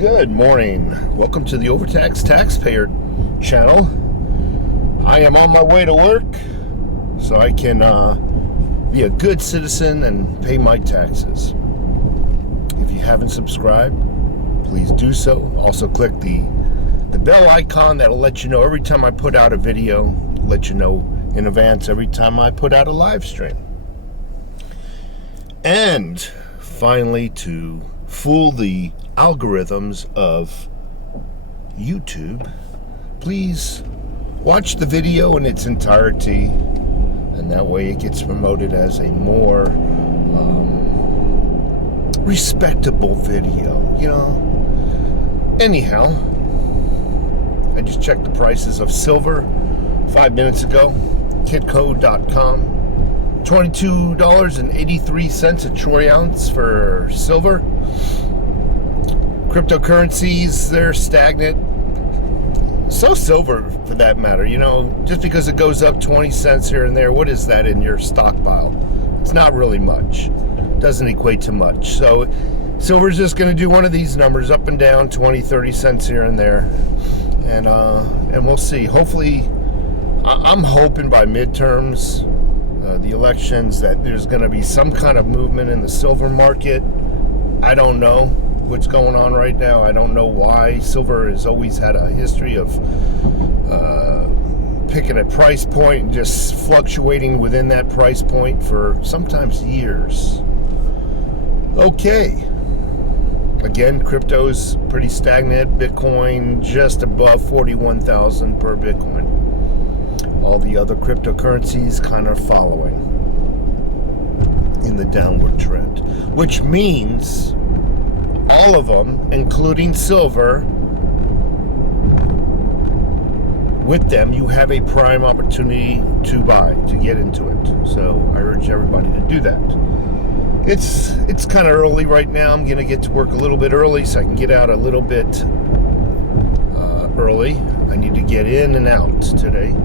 Good morning. Welcome to the Overtaxed Taxpayer channel. I am on my way to work so I can be a good citizen and pay my taxes. If you haven't subscribed, please do so. Also click the bell icon. That'll let you know every time I put out a video, let you know in advance every time I put out a live stream. And finally, to fool the algorithms of YouTube, please watch the video in its entirety, and that way it gets promoted as a more respectable video, you know. Anyhow, I just checked the prices of silver 5 minutes ago. Kitco.com, $22.83 a troy ounce for silver. Cryptocurrencies, they're stagnant. So silver, for that matter, you know, just because it goes up 20 cents here and there, what is that in your stockpile? It's not really much. Doesn't equate to much. So silver's just going to do one of these numbers, up and down, 20, 30 cents here and there. And we'll see. Hopefully, I'm hoping by midterms, the elections, that there's going to be some kind of movement in the silver market. I don't know what's going on right now. I don't know why. Silver has always had a history of picking a price point and just fluctuating within that price point for sometimes years. Okay. Again, crypto's pretty stagnant. Bitcoin just above 41,000 per Bitcoin. All the other cryptocurrencies kind of following in the downward trend, which means all of them, including silver, with them you have a prime opportunity to buy, to get into it. So I urge everybody to do that. It's kind of early right now. I'm gonna get to work a little bit early so I can get out a little bit early. I need to get in and out today.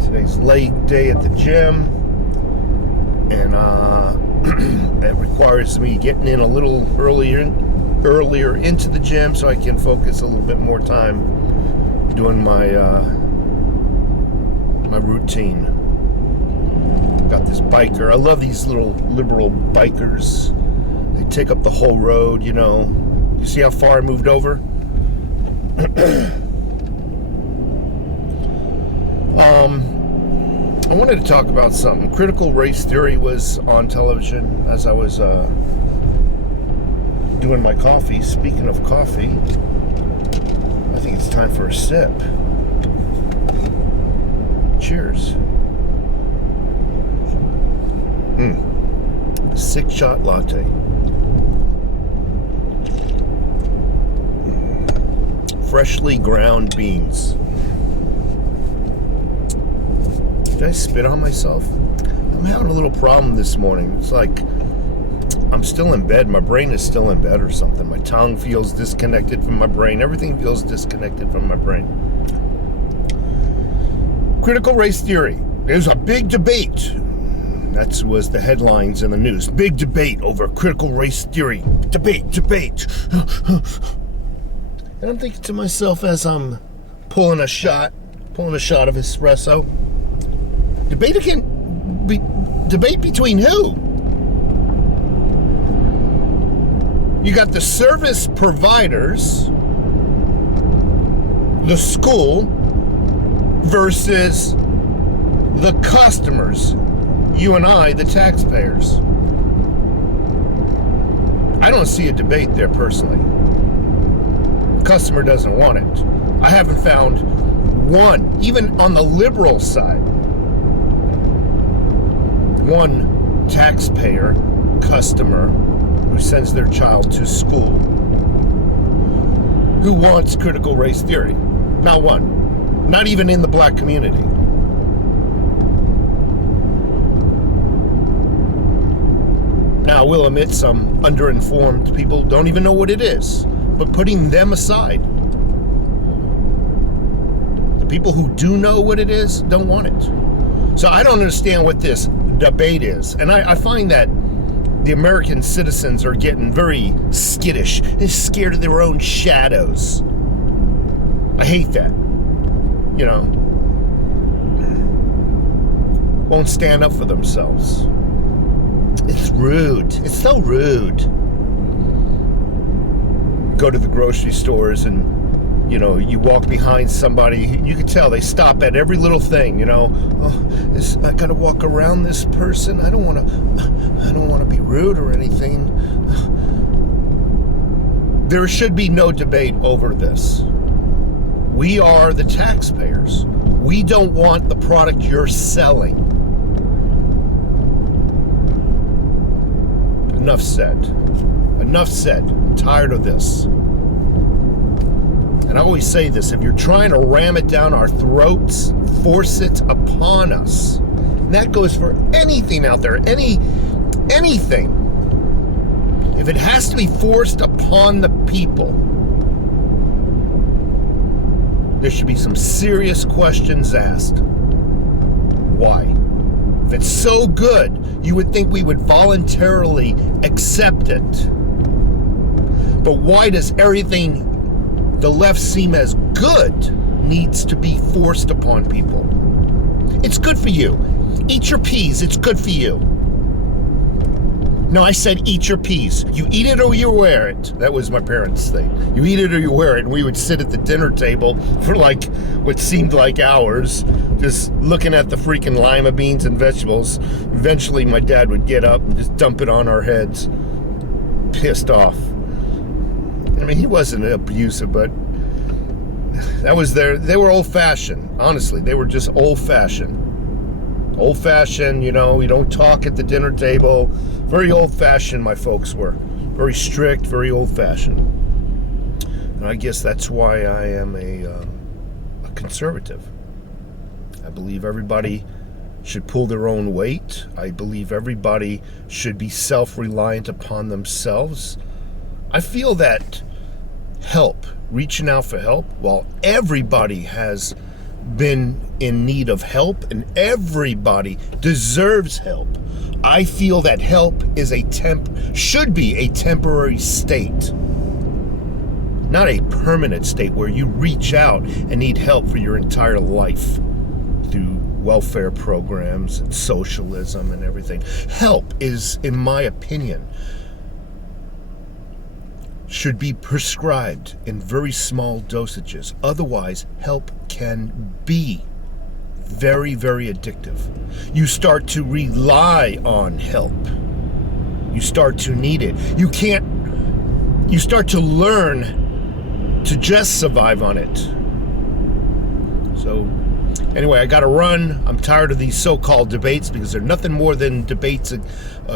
Today's leg day at the gym, and that requires me getting in a little earlier into the gym so I can focus a little bit more time doing my my routine. Got this biker. I love these little liberal bikers. They take up the whole road, you know. You see how far I moved over? I wanted to talk about something. Critical race theory was on television as I was doing my coffee. Speaking of coffee, I think it's time for a sip. Cheers. 6-shot latte. Freshly ground beans. Did I spit on myself? I'm having a little problem this morning. It's like I'm still in bed. My brain is still in bed or something. My tongue feels disconnected from my brain. Everything feels disconnected from my brain. Critical race theory. There's a big debate. That was the headlines in the news. Big debate over critical race theory. Debate. And I'm thinking to myself as I'm pulling a shot of espresso. Debate between who? You got the service providers, the school, versus the customers, you and I, the taxpayers. I don't see a debate there personally. The customer doesn't want it. I haven't found one, even on the liberal side, one taxpayer, customer, who sends their child to school, who wants critical race theory. Not one. Not even in the black community. Now, I will admit some underinformed people don't even know what it is, but putting them aside, the people who do know what it is don't want it. So I don't understand what this debate is. And I find that the American citizens are getting very skittish. They're scared of their own shadows. I hate that. You know, won't stand up for themselves. It's rude. It's so rude. Go to the grocery stores and, you know, you walk behind somebody, you can tell they stop at every little thing, you know. Oh, I gotta walk around this person. I don't wanna be rude or anything. There should be no debate over this. We are the taxpayers. We don't want the product you're selling. Enough said. Enough said. I'm tired of this. And I always say this, if you're trying to ram it down our throats, force it upon us. And that goes for anything out there, anything. If it has to be forced upon the people, there should be some serious questions asked. Why? If it's so good, you would think we would voluntarily accept it. But why does everything the left seem as good needs to be forced upon people? It's good for you. Eat your peas, it's good for you. No, I said eat your peas. You eat it or you wear it. That was my parents' thing. You eat it or you wear it. And we would sit at the dinner table for like what seemed like hours, just looking at the freaking lima beans and vegetables. Eventually my dad would get up and just dump it on our heads. Pissed off. I mean, he wasn't abusive, but that was they were old-fashioned. Honestly, they were just old-fashioned. Old-fashioned, you know, you don't talk at the dinner table. Very old-fashioned, my folks were. Very strict, very old-fashioned. And I guess that's why I am a conservative. I believe everybody should pull their own weight. I believe everybody should be self-reliant upon themselves. I feel that help, reaching out for help, while everybody has been in need of help and everybody deserves help, I feel that help is should be a temporary state, not a permanent state where you reach out and need help for your entire life through welfare programs and socialism and everything. Help is, in my opinion, should be prescribed in very small dosages. Otherwise, help can be very, very addictive. You start to rely on help. You start to need it. You start to learn to just survive on it. So, anyway, I gotta run. I'm tired of these so-called debates because they're nothing more than debates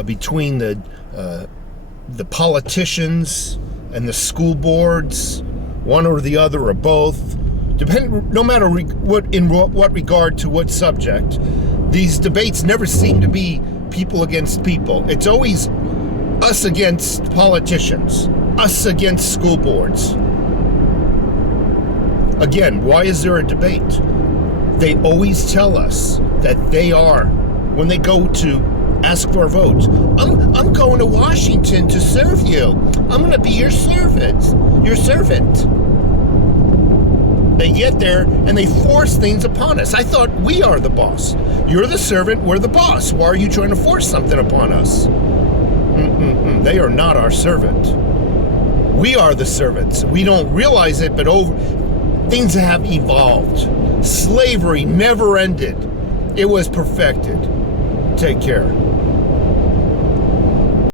between the politicians and the school boards, one or the other or both, no matter what regard to what subject. These debates never seem to be people against people. It's always us against politicians, us against school boards. Again, why is there a debate? They always tell us that they are, when they go to ask for a vote, I'm going to Washington to serve you. I'm going to be your servant. They get there and they force things upon us. I thought we are the boss. You're the servant, we're the boss. Why are you trying to force something upon us? They are not our servant. We are the servants. We don't realize it, but things have evolved. Slavery never ended. It was perfected. Take care.